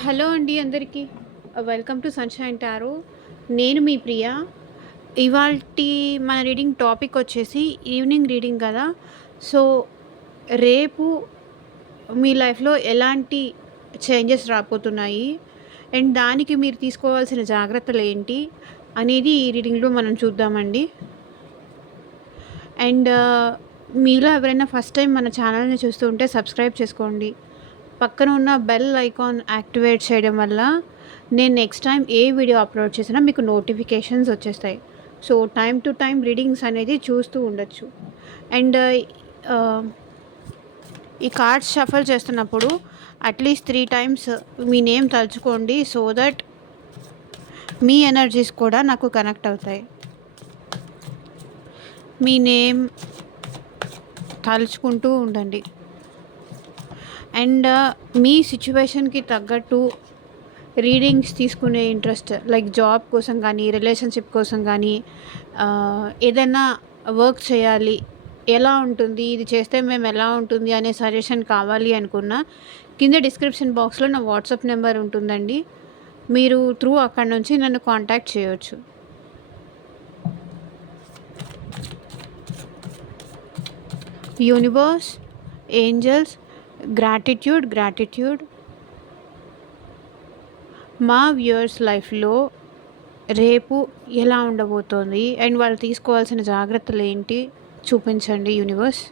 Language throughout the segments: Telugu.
హలో అండి అందరికీ. Welcome to sunshine tarot. నేను మీ ప్రియ. ఇవాల్టి మన రీడింగ్ టాపిక్ వచ్చేసి ఈవినింగ్ రీడింగ్ కదా! సో, రేపు మీ లైఫ్‌లో ఎలాంటి చేంజెస్ రాబోతున్నాయి? అండ్ దానికి మీరు తీసుకోవాల్సిన జాగ్రత్తలేంటి? అనేది ఈ రీడింగ్‌లో మనం చూద్దామండి. అండ్ మీలో ఎవరైనా ఫస్ట్ టైం మన ఛానల్‌ని చూస్తూ ఉంటే సబ్స్క్రైబ్ చేసుకోండి. పక్కన ఉన్న బెల్ ఐకాన్ యాక్టివేట్ చేయడం వల్ల నేను నెక్స్ట్ టైం ఏ వీడియో అప్లోడ్ చేసినా మీకు నోటిఫికేషన్స్ వచ్చేస్తాయి. So, time to time readings అనేది చూస్తూ ఉండొచ్చు. అండ్ ఈ కార్డ్స్ షఫల్ చేస్తున్నప్పుడు అట్లీస్ట్ 3 టైమ్స్ మీ నేమ్ తలుచుకోండి. సో దట్ మీ ఎనర్జీస్ కూడా నాకు కనెక్ట్ అవుతాయి. మీ నేమ్ తలుచుకుంటూ ఉండండి. అండ్ మీ సిచ్యువేషన్‌కి తగ్గట్టు రీడింగ్స్ తీసుకునే ఇంట్రెస్ట్ లైక్ జాబ్ కోసం కానీ, రిలేషన్‌షిప్ కోసం కానీ, ఏదైనా వర్క్ చేయాలి, ఎలా ఉంటుంది, ఇది చేస్తే మేము ఎలా ఉంటుంది అనే సజెషన్ కావాలి అనుకున్నా కింద డిస్క్రిప్షన్ బాక్స్‌లో నా వాట్సాప్ నెంబర్ ఉంటుందండి. మీరు త్రూ అక్కడి నుంచి నన్ను కాంటాక్ట్ చేయొచ్చు. యూనివర్స్, ఏంజెల్స్, గ్రాటిట్యూడ్ మా వ్యూయర్స్ లైఫ్‌లో రేపు ఎలా ఉండబోతోంది అండ్ వాళ్ళు తీసుకోవాల్సిన జాగ్రత్తలు ఏంటి చూపించండి universe.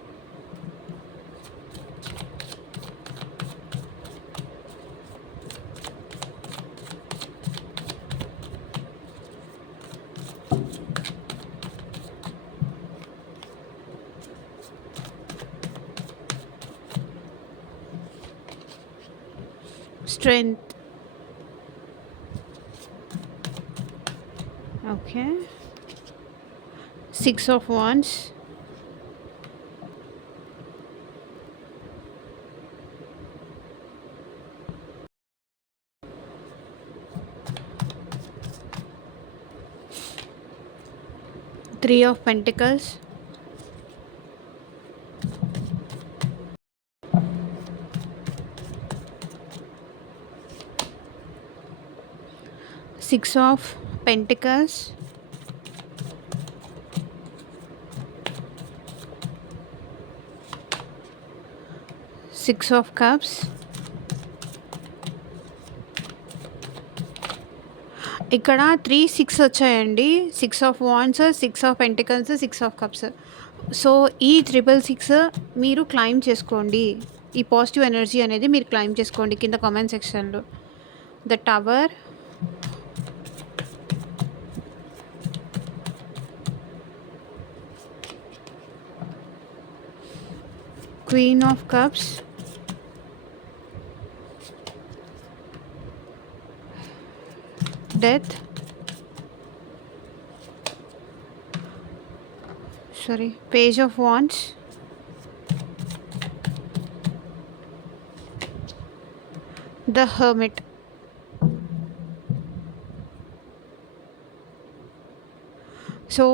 Strength. Okay. 6 of wands. Three of pentacles. Six of pentacles. Six of cups. ఇక్కడ 3, 6 వచ్చాయండి. 6 of wands, 6 of pentacles, 6 of cups. So ఈ 666 మీరు క్లైమ్ చేసుకోండి. ఈ పాజిటివ్ ఎనర్జీ అనేది మీరు క్లైమ్ చేసుకోండి కింద కామెంట్ సెక్షన్లో. The tower, queen of cups, death, page of wands, the hermit. So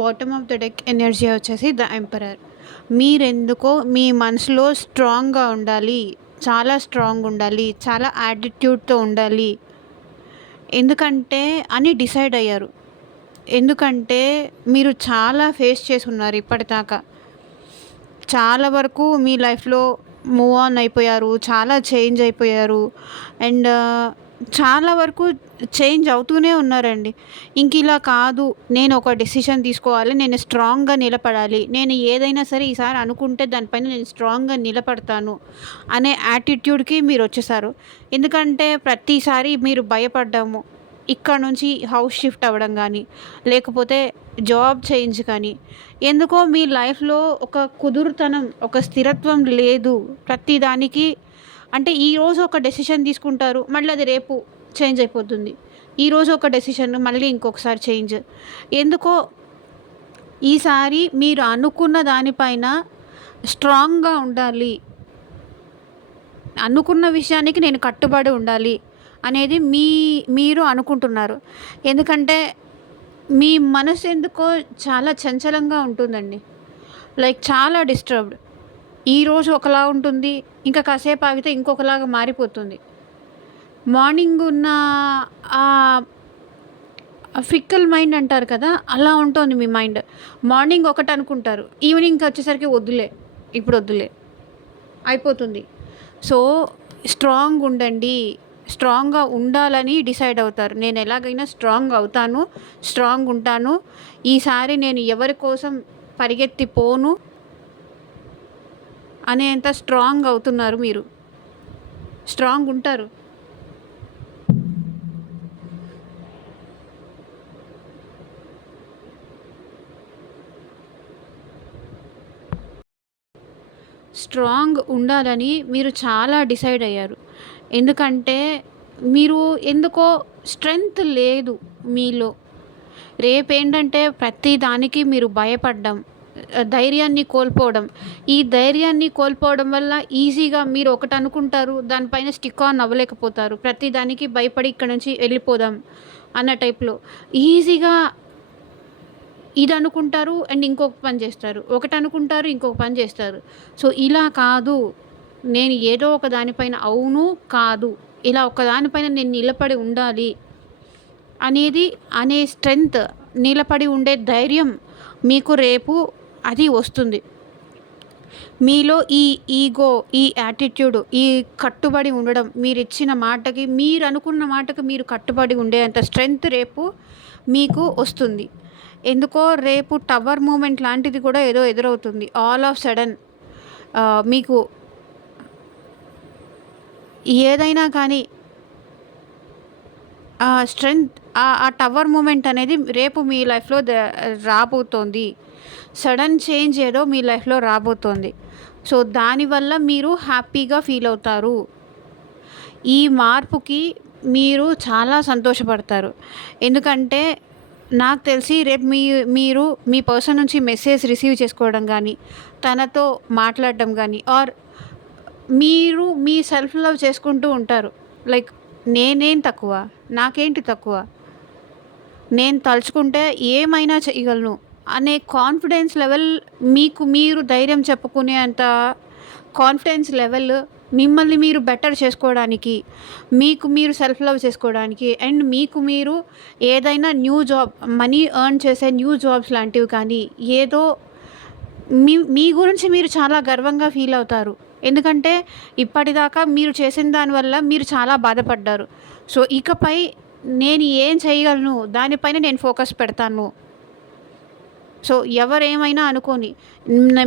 bottom of the deck energy వచ్చేసి ద ఎంపరర్. మీరెందుకో మీ మనసులో స్ట్రాంగ్గా ఉండాలి, చాలా స్ట్రాంగ్ ఉండాలి, చాలా యాటిట్యూడ్తో ఉండాలి ఎందుకంటే అని డిసైడ్ అయ్యారు. ఎందుకంటే మీరు చాలా ఫేస్ చేసి ఉన్నారు ఇప్పటిదాకా. చాలా వరకు మీ లైఫ్లో మూవ్ ఆన్ అయిపోయారు, చాలా చేంజ్ అయిపోయారు అండ్ చాలా వరకు చేంజ్ అవుతూనే ఉన్నారండి. ఇంక ఇలా కాదు, నేను ఒక డెసిషన్ తీసుకోవాలి, నేను స్ట్రాంగ్గా నిలబడాలి, నేను ఏదైనా సరే ఈసారి అనుకుంటే దానిపైన నేను స్ట్రాంగ్గా నిలబడతాను అనే యాటిట్యూడ్కి మీరు వచ్చేసారు. ఎందుకంటే ప్రతిసారి మీరు భయపడ్డాము, ఇక్కడ నుంచి హౌస్ షిఫ్ట్ అవ్వడం కానీ లేకపోతే జాబ్ చేంజ్ కానీ ఎందుకో మీ లైఫ్లో ఒక కుదురుతనం, ఒక స్థిరత్వం లేదు. ప్రతిదానికి అంటే ఈరోజు ఒక డెసిషన్ తీసుకుంటారు, మళ్ళీ అది రేపు చేంజ్ అయిపోతుంది. ఈరోజు ఒక డెసిషన్ మళ్ళీ ఇంకొకసారి చేంజ్. ఎందుకో ఈసారి మీరు అనుకున్న దానిపైన స్ట్రాంగ్గా ఉండాలి, అనుకున్న విషయానికి నేను కట్టుబడి ఉండాలి అనేది మీరు అనుకుంటున్నారు. ఎందుకంటే మీ మనసు ఎందుకో చాలా చంచలంగా ఉంటుందండి. లైక్ చాలా డిస్టర్బ్డ్. ఈరోజు ఒకలా ఉంటుంది, ఇంకా కాసేపు ఆగితే ఇంకొకలాగా మారిపోతుంది. మార్నింగ్ ఉన్న ఆహ్, ఫిక్కల్ మైండ్ అంటారు కదా! అలా ఉంటోంది మీ మైండ్. మార్నింగ్ ఒకటనుకుంటారు. ఈవినింగ్‌కొచ్చేసరికి వద్దులే, ఇప్పుడొద్దులే అయిపోతుంది. సో, స్ట్రాంగుండండి. స్ట్రాంగ్‌గా ఉండాలని డిసైడ్ అవుతారు. నేనెలాగైనా స్ట్రాంగ్ అవుతాను, స్ట్రాంగుంటాను. ఈసారి నేను ఎవరి కోసం పరిగెత్తి పోను అనేంత స్ట్రాంగ్ అవుతున్నారు మీరు. స్ట్రాంగుంటారు. స్ట్రాంగ్ ఉండాలని మీరు చాలా డిసైడ్ అయ్యారు. ఎందుకంటే మీరు ఎందుకో స్ట్రెంగ్త్ లేదు మీలో. రేపేంటంటే ప్రతి దానికి మీరు భయపడ్డం, ధైర్యాన్ని కోల్పోవడం. ఈ ధైర్యాన్ని కోల్పోవడం వల్ల ఈజీగా మీరు ఒకటనుకుంటారు, దానిపైన స్టిక్ ఆన్ అవ్వలేకపోతారు. ప్రతి దానికి భయపడి ఇక్కడి నుంచి వెళ్ళిపోదాం అన్న టైప్‌లో. ఈజీగా ఇదనుకుంటారు అండ్ ఇంకొక పని చేస్తారు. ఒకటనుకుంటారు, ఇంకొక పని చేస్తారు. సో, ఇలా కాదు. నేను ఏదో ఒక దానిపైన అవును, కాదు. ఇలా ఒక్కదానిపైన నేను నిలబడి ఉండాలి అనేది అనే స్ట్రెంగ్త్, నిలబడి ఉండే ధైర్యం మీకు రేపు అది వస్తుంది. మీలో ఈ ఈగో, ఈ యాటిట్యూడ్, ఈ కట్టుబడి ఉండడం, మీరిచ్చిన మాటకి, మీరనుకున్న మాటకి మీరు కట్టుబడి ఉండేంత స్ట్రెంగ్త్ రేపు మీకు వస్తుంది. ఎందుకో రేపు టవర్ మూమెంట్ లాంటిది కూడా ఏదో ఎదురవుతుంది. ఆల్ ఆఫ్ సడన్ మీకు ఏదైనా కానీ స్ట్రెంగ్త్ ఆ టవర్ మూమెంట్ అనేది రేపు మీ లైఫ్‌లో రాబోతోంది. సడన్ చేంజ్ ఏదో మీ లైఫ్‌లో రాబోతోంది. సో, దానివల్ల మీరు హ్యాపీగా ఫీల్ అవుతారు. ఈ మార్పుకి మీరు చాలా సంతోషపడతారు. ఎందుకంటే నాకు తెలిసి రేపు మీరు మీ పర్సన్ నుంచి మెసేజ్ రిసీవ్ చేసుకోవడం గానీ, తనతో మాట్లాడడం గానీ ఆర్ మీరు మీ సెల్ఫ్ లవ్ చేసుకుంటూ ఉంటారు. లైక్ నేనేం తక్కువ? నాకేంటి తక్కువ? నేను తలుచుకుంటే ఏమైనా చేయగలను అనే కాన్ఫిడెన్స్ లెవెల్, మీకు మీరు ధైర్యం చెప్పుకునే అంత కాన్ఫిడెన్స్ లెవెల్ మిమ్మల్ని మీరు బెటర్ చేసుకోవడానికి, మీకు మీరు సెల్ఫ్ లవ్ చేసుకోవడానికి అండ్ మీకు మీరు ఏదైనా న్యూ జాబ్, మనీ ఎర్న్ చేసే న్యూ జాబ్స్ లాంటివి కానీ ఏదో మీ మీ గురించి మీరు చాలా గర్వంగా ఫీల్ అవుతారు. ఎందుకంటే ఇప్పటిదాకా మీరు చేసిన దానివల్ల మీరు చాలా బాధపడ్డారు. సో, ఇకపై నేను ఏం చేయగలను దానిపైన నేను ఫోకస్ పెడతాను. సో, ఎవరేమైనా అనుకోని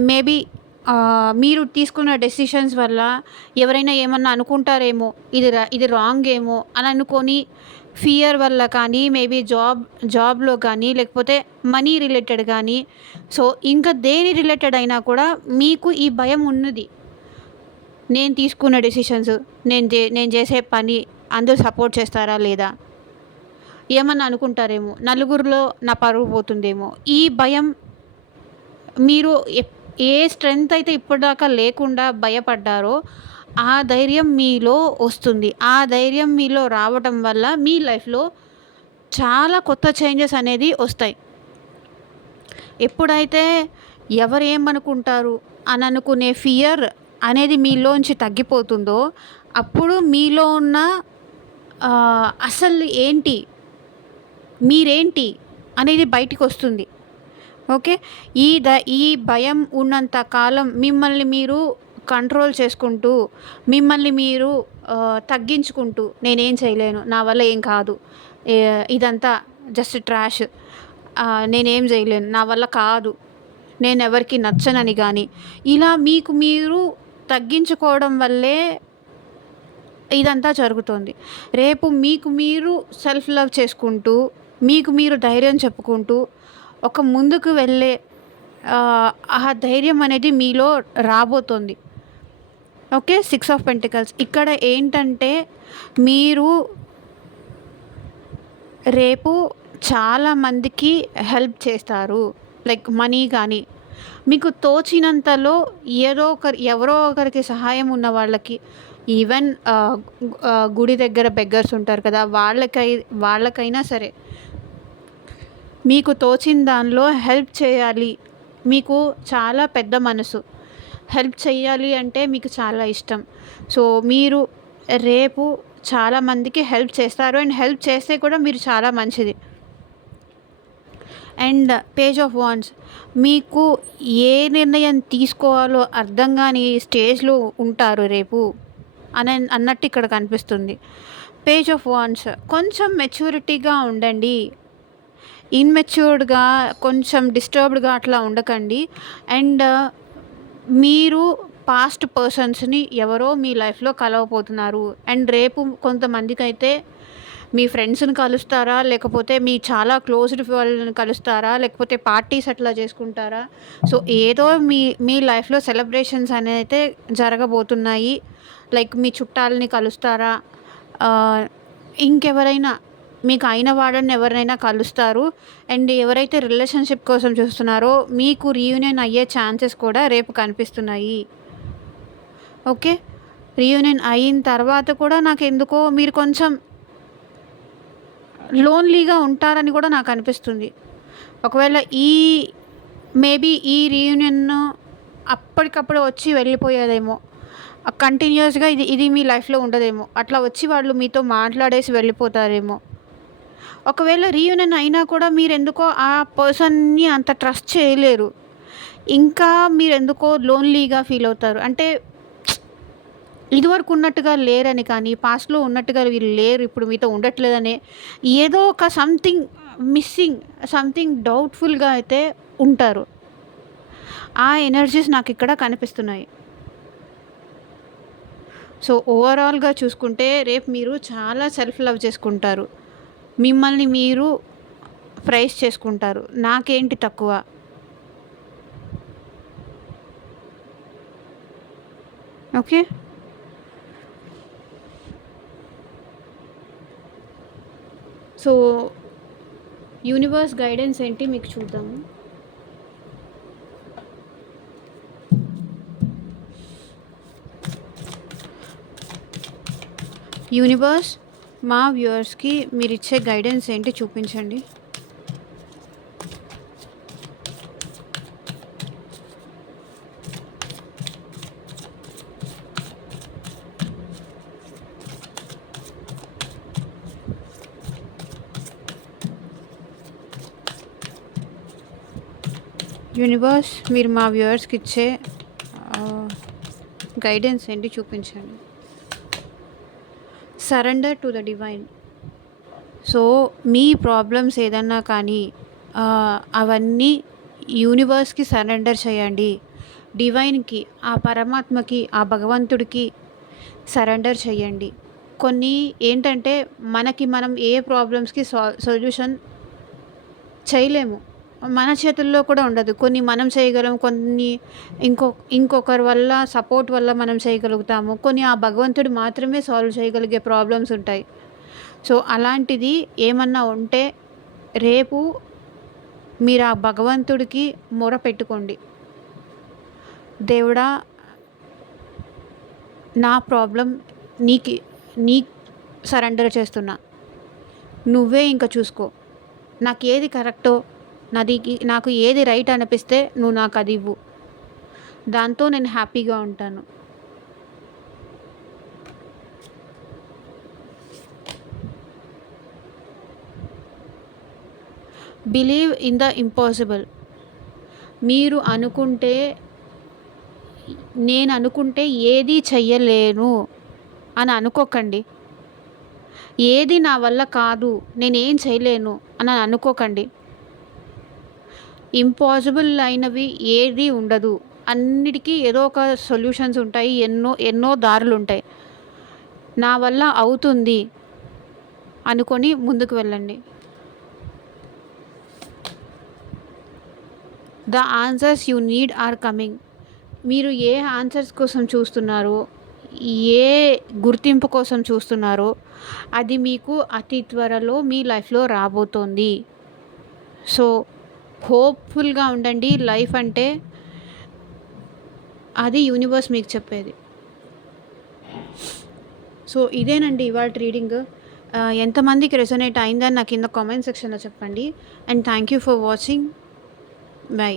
మేబీ మీరు తీసుకున్న డెసిషన్స్ వల్ల ఎవరైనా ఏమన్నా అనుకుంటారేమో, ఇది రాంగ్ ఏమో అని అనుకోని ఫియర్ వల్ల కానీ, మేబీ జాబ్‌లో కానీ, లేకపోతే మనీ రిలేటెడ్ కానీ, సో, ఇంకా దేని రిలేటెడ్ అయినా కూడా మీకు ఈ భయం ఉన్నది. నేను తీసుకున్న డెసిషన్స్, నేను చేసే పని అందరూ సపోర్ట్ చేస్తారా లేదా? ఏమన్నా అనుకుంటారేమో, నలుగురిలో నా పరువు పోతుందేమో, ఈ భయం మీరు ఏ స్ట్రెంగ్త్ అయితే ఇప్పటిదాకా లేకుండా భయపడ్డారో, ఆ ధైర్యం మీలో వస్తుంది. ఆ ధైర్యం మీలో రావటం వల్ల మీ లైఫ్‌లో చాలా కొత్త చేంజెస్ అనేది వస్తాయి. ఎప్పుడైతే ఎవరేమనుకుంటారు అని అనుకునే ఫియర్ అనేది మీలోంచి తగ్గిపోతుందో, అప్పుడు మీలో ఉన్న అసలు ఏంటి, మీరేంటి అనేది బయటికొస్తుంది. ఓకే. ఈ భయం ఉన్నంత కాలం మిమ్మల్ని మీరు కంట్రోల్ చేసుకుంటూ, మిమ్మల్ని మీరు తగ్గించుకుంటూ, నేనేం చేయలేను, నా వల్ల ఏం కాదు, ఇదంతా జస్ట్ ట్రాష్, నేనేం చేయలేను, నా వల్ల కాదు, నేనెవరికీ నచ్చనని గానీ, ఇలా మీకు మీరు తగ్గించుకోవడం వల్లే ఇదంతా జరుగుతోంది. రేపు మీకు మీరు సెల్ఫ్ లవ్ చేసుకుంటూ, మీకు మీరు ధైర్యం చెప్పుకుంటూ, ఒక ముందుకు వెళ్ళే ఆ ధైర్యం అనేది మీలో రాబోతోంది. ఓకే. 6 ఆఫ్ పెంటికల్స్ ఇక్కడ ఏంటంటే, మీరు రేపు చాలా మందికి హెల్ప్ చేస్తారు. లైక్ మనీ గానీ, మీకు తోచినంతలో ఎవరో ఒకరికి సహాయం ఉన్న వాళ్ళకి, ఈవెన్ గుడి దగ్గర బెగ్గర్స్ ఉంటారు కదా! వాళ్ళకైనా సరే మీకు తోచిన దానిలో హెల్ప్ చేయాలి. మీకు చాలా పెద్ద మనసు. హెల్ప్ చెయ్యాలి అంటే మీకు చాలా ఇష్టం. సో, మీరు రేపు చాలామందికి హెల్ప్ చేస్తారు అండ్ హెల్ప్ చేస్తే కూడా మీరు చాలా మంచిది. అండ్ పేజ్ ఆఫ్ వాండ్స్, మీకు ఏ నిర్ణయం తీసుకోవాలో అర్థం కాని స్టేజ్లో ఉంటారు రేపు అన్నట్టు ఇక్కడ కనిపిస్తుంది. పేజ్ ఆఫ్ వాండ్స్, కొంచెం మెచ్యూరిటీగా ఉండండి, ఇన్మెచ్యూర్డ్గా కొంచెం డిస్టర్బ్డ్గా అట్లా ఉండకండి. అండ్ మీరు పాస్ట్ పర్సన్స్ని ఎవరో మీ లైఫ్లో కలవబోతున్నారు. అండ్ రేపు కొంతమందికి అయితే మీ ఫ్రెండ్స్ని కలుస్తారా, లేకపోతే మీ చాలా క్లోజ్డ్ వాళ్ళని కలుస్తారా, లేకపోతే పార్టీస్ అట్లా చేసుకుంటారా. సో ఏదో మీ మీ లైఫ్లో సెలబ్రేషన్స్ అనేది అయితే జరగబోతున్నాయి. లైక్ మీ చుట్టాలని కలుస్తారా, ఇంకెవరైనా మీకు అయిన వాళ్ళని ఎవరినైనా కలుస్తారు. అండ్ ఎవరైతే రిలేషన్షిప్ కోసం చూస్తున్నారో మీకు రీయూనియన్ అయ్యే ఛాన్సెస్ కూడా రేపు కనిపిస్తున్నాయి. ఓకే, రీయూనియన్ అయిన తర్వాత కూడా నాకు ఎందుకో మీరు కొంచెం లోన్లీగా ఉంటారని కూడా నాకు అనిపిస్తుంది. ఒకవేళ మేబీ ఈ రీయూనియన్ అప్పటికప్పుడు వచ్చి వెళ్ళిపోయేదేమో, కంటిన్యూస్గా ఇది మీ లైఫ్లో ఉండదేమో, అట్లా వచ్చి వాళ్ళు మీతో మాట్లాడేసి వెళ్ళిపోతారేమో. ఒకవేళ రీయూనియన్ అయినా కూడా మీరు ఎందుకో ఆ పర్సన్ని అంత ట్రస్ట్ చేయలేరు, ఇంకా మీరు ఎందుకో లోన్లీగా ఫీల్ అవుతారు. అంటే ఇదివరకు ఉన్నట్టుగా లేరని, కానీ పాస్ట్లో ఉన్నట్టుగా వీళ్ళు లేరు, ఇప్పుడు మీతో ఉండట్లేదని, ఏదో ఒక సంథింగ్ మిస్సింగ్, సంథింగ్ డౌట్ఫుల్గా అయితే ఉంటారు. ఆ ఎనర్జీస్ నాకు ఇక్కడ కనిపిస్తున్నాయి. సో ఓవరాల్గా చూసుకుంటే రేపు మీరు చాలా సెల్ఫ్ లవ్ చేసుకుంటారు, మిమ్మల్ని మీరు ప్రైజ్ చేసుకుంటారు. నాకేంటి తక్కువ, ఓకే. సో యూనివర్స్ గైడెన్స్ ఏంటి మీకు చూద్దాము. యూనివర్స్, మా వ్యూవర్స్కి మీరు ఇచ్చే గైడెన్స్ ఏంటి చూపించండి. యూనివర్స్, మీరు మా వ్యూవర్స్కి ఇచ్చే గైడెన్స్ ఏంటి చూపించండి. Surrender to the divine. So me problems ఏదన్నా కానీ అవన్నీ యూనివర్స్కి సరెండర్ చేయండి, డివైన్కి, ఆ పరమాత్మకి, ఆ భగవంతుడికి సరెండర్ చేయండి. కొన్ని ఏంటంటే మనం ఏ ప్రాబ్లమ్స్కి సొల్యూషన్ చేయలేము, మన చేతుల్లో కూడా ఉండదు. కొన్ని మనం చేయగలం, కొన్ని ఇంకొకరి వల్ల సపోర్ట్ వల్ల మనం చేయగలుగుతాము, కొన్ని ఆ భగవంతుడు మాత్రమే సాల్వ్ చేయగలిగే ప్రాబ్లమ్స్ ఉంటాయి. సో అలాంటిది ఏమన్నా ఉంటే రేపు మీరు ఆ భగవంతుడికి మొర పెట్టుకోండి. దేవుడా, నా ప్రాబ్లం నీ సరెండర్ చేస్తున్నా, నువ్వే ఇంకా చూసుకో, నాకు ఏది కరెక్టో, నాకు ఏది రైట్ అనిపిస్తే నువ్వు నాకు అది ఇవ్వు, దాంతో నేను హ్యాపీగా ఉంటాను. Believe in the impossible. మీరు అనుకుంటే, నేను అనుకుంటే ఏది చెయ్యలేను అని అనుకోకండి. ఏది నా వల్ల కాదు, నేనేం చేయలేను అని అనుకోకండి. ఇంపాసిబుల్ అయినవి ఏది ఉండదు, అన్నిటికీ ఏదో ఒక సొల్యూషన్స్ ఉంటాయి, ఎన్నో దారులు ఉంటాయి. నా వల్ల అవుతుంది అనుకొని ముందుకు వెళ్ళండి. The answers you need are coming. మీరు ఏ ఆన్సర్స్ కోసం చూస్తున్నారో, ఏ గుర్తింపు కోసం చూస్తున్నారో అది మీకు అతి త్వరలో మీ లైఫ్లో రాబోతోంది. సో హోప్ఫుల్గా ఉండండి. లైఫ్ అంటే అది యూనివర్స్ మీకు చెప్పేది. సో ఇదేనండి ఇవాళ రీడింగ్. ఎంతమందికి రెసొనేట్ అయిందని నాకు కింద కామెంట్ సెక్షన్లో చెప్పండి. And thank you for watching. By.